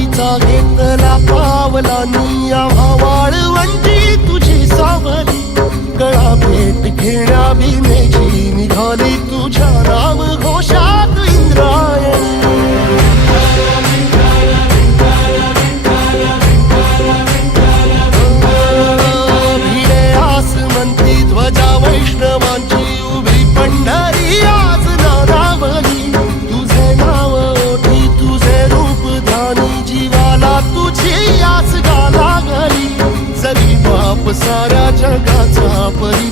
वारीचा घेतला पावलांनी आम्हा वाळवंटी तुझी सावली गळा भेट घेण्या भीमेची निघाली तुझ्या नाम घोषात इंद्रायणी भिडे आसमंती ध्वजा वैष्णवांची उभी पंढरी आज नानावली तुझे नाव ओठी तुझे रूप ध्यानी जीवाला तुझी आस गा लागली जरी बाप साऱ्या जगाचा परी